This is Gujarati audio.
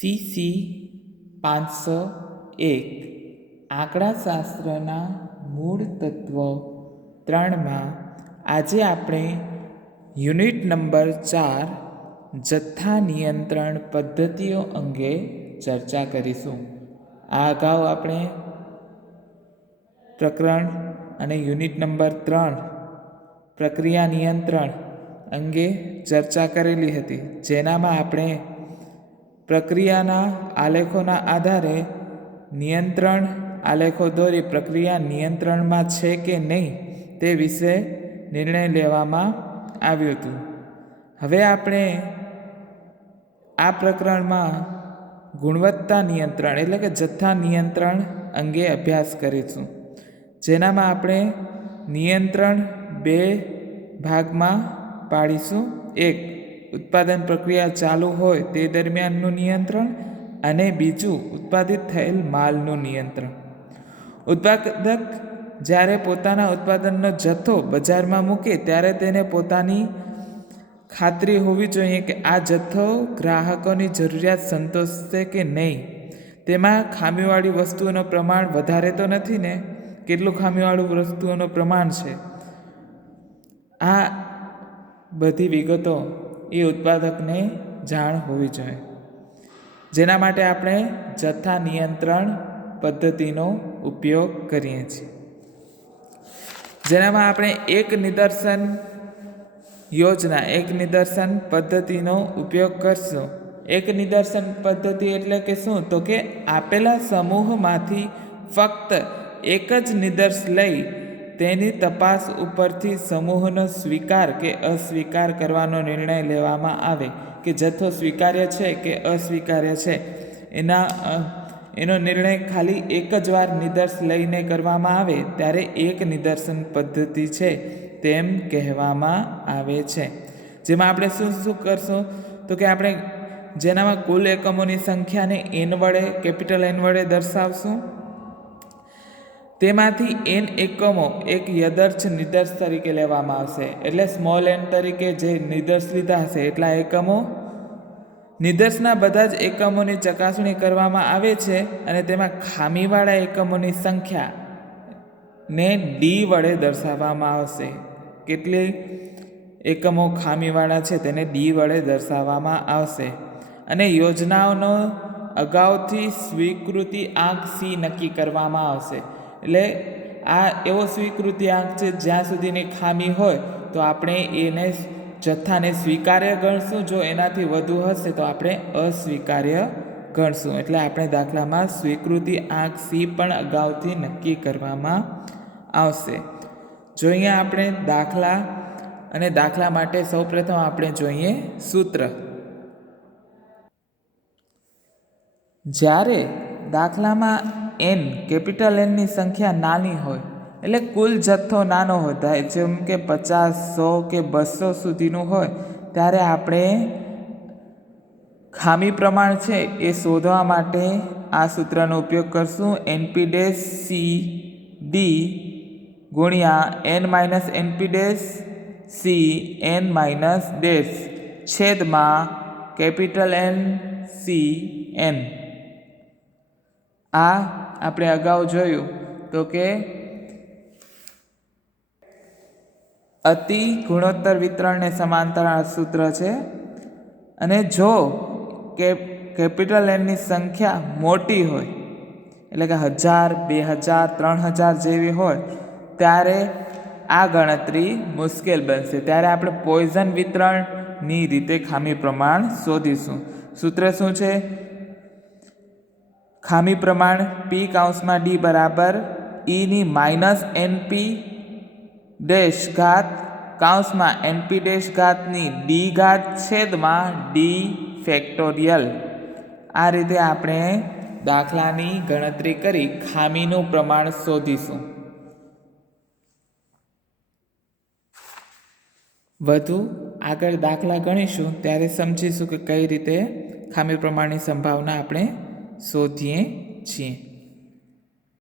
CC 501 આંકડાશાસ્ત્રના મૂળ તત્વો 3માં આજે આપણે યુનિટ નંબર 4 જથ્થા નિયંત્રણ પદ્ધતિઓ અંગે ચર્ચા કરીશું. આ અગાઉ આપણે પ્રકરણ અને યુનિટ નંબર 3 પ્રક્રિયા નિયંત્રણ અંગે ચર્ચા કરેલી હતી, જેનામાં આપણે પ્રક્રિયાના આલેખોના આધારે નિયંત્રણ આલેખો દોરી પ્રક્રિયા નિયંત્રણમાં છે કે નહીં તે વિશે નિર્ણય લેવામાં આવ્યું હતું. હવે આપણે આ પ્રકરણમાં ગુણવત્તા નિયંત્રણ એટલે કે જથ્થા નિયંત્રણ અંગે અભ્યાસ કરીશું, જેનામાં આપણે નિયંત્રણ 2 ભાગમાં પાડીશું. એક, ઉત્પાદન પ્રક્રિયા ચાલુ હોય તે દરમિયાનનું નિયંત્રણ, અને બીજું ઉત્પાદિત થયેલ માલનું નિયંત્રણ. ઉત્પાદક જ્યારે પોતાના ઉત્પાદનનો જથ્થો બજારમાં મૂકે ત્યારે તેને પોતાની ખાતરી હોવી જોઈએ કે આ જથ્થો ગ્રાહકોની જરૂરિયાત સંતોષશે કે નહીં. તેમાં ખામીવાળી વસ્તુઓનું પ્રમાણ વધારે તો નથી ને? કેટલું ખામીવાળું વસ્તુઓનું પ્રમાણ છે, આ બધી વિગતો એ ઉત્પાદકને જાણ હોવી જોઈએ. જેના માટે આપણે જથ્થા નિયંત્રણ પદ્ધતિનો ઉપયોગ કરીએ છીએ, જેનામાં આપણે એક નિદર્શન યોજના એક નિદર્શન પદ્ધતિનો ઉપયોગ કરશું. એક નિદર્શન પદ્ધતિ એટલે કે શું? તો કે આપેલા સમૂહમાંથી ફક્ત એક જ નિદર્શ લઈ તેની તપાસ ઉપરથી સમૂહનો સ્વીકાર કે અસ્વીકાર કરવાનો નિર્ણય લેવામાં આવે કે જથ્થો સ્વીકાર્ય છે કે અસ્વીકાર્ય છે. એનો નિર્ણય ખાલી એક જ વાર નિદર્શ લઈને કરવામાં આવે ત્યારે એક નિદર્શન પદ્ધતિ છે તેમ કહેવામાં આવે છે. જેમાં આપણે શું શું કરશું? તો કે આપણે જેનામાં કુલ એકમોની સંખ્યાને n વડે કેપિટલ N વડે દર્શાવશું. તેમાંથી n એકમો એક યદર્છ નિદર્શ તરીકે લેવામાં આવશે, એટલે સ્મોલ n તરીકે જે નિદર્શ લીધા હશે એટલા એકમો. નિદર્શના બધા જ એકમોની ચકાસણી કરવામાં આવે છે અને તેમાં ખામીવાળા એકમોની સંખ્યાને d વડે દર્શાવવામાં આવશે. કેટલી એકમો ખામીવાળા છે તેને d વડે દર્શાવવામાં આવશે. અને યોજનાઓનો અગાઉથી સ્વીકૃતિ આંક C નક્કી કરવામાં આવશે. એટલે આ એવો સ્વીકૃતિ આંક છે જ્યાં સુધીની ખામી હોય તો આપણે એને જથ્થાને સ્વીકાર્ય ગણશું, જો એનાથી વધુ હશે તો આપણે અસ્વીકાર્ય ગણશું. એટલે આપણે દાખલામાં સ્વીકૃતિ આંક C પણ અગાઉથી નક્કી કરવામાં આવશે. જો અહીંયા આપણે દાખલા માટે સૌપ્રથમ આપણે જોઈએ સૂત્ર. જ્યારે દાખલામાં n કેપિટલ N ની સંખ્યા નાની હોય એટલે કુલ જથ્થો નાનો હોય, જેમ કે 50, 100 કે 200 સુધીનું હોય, ત્યારે આપણે ખામી પ્રમાણ છે એ શોધવા માટે આ સૂત્રનો ઉપયોગ કરશું. np-cd ગુણ્યા n-np-c n- છેદમાં કેપિટલ N C n. આ આપણે અગાઉ જોયું તો કે અતિ ગુણોત્તર વિતરણને સમાંતર સૂત્ર છે. અને જો કેપિટલ N ની સંખ્યા મોટી હોય એટલે કે 1000, 2000, 3000 જેવી હોય ત્યારે આ ગણતરી મુશ્કેલ બનશે. ત્યારે આપણે પોઈઝન વિતરણની રીતે ખામી પ્રમાણ શોધીશું. સૂત્ર શું છે? ખામી પ્રમાણ P કૌંસમાં D બરાબર E-np ડેશ ઘાત કૌંસમાં np ડેશ ઘાતની D ઘાત છેદમાં D ફેક્ટોરિયલ. આ રીતે આપણે દાખલાની ગણતરી કરી ખામીનું પ્રમાણ શોધીશું. વધુ આગળ દાખલા ગણીશું ત્યારે સમજીશું કે કઈ રીતે ખામી પ્રમાણની સંભાવના આપણે શોધીએ છીએ.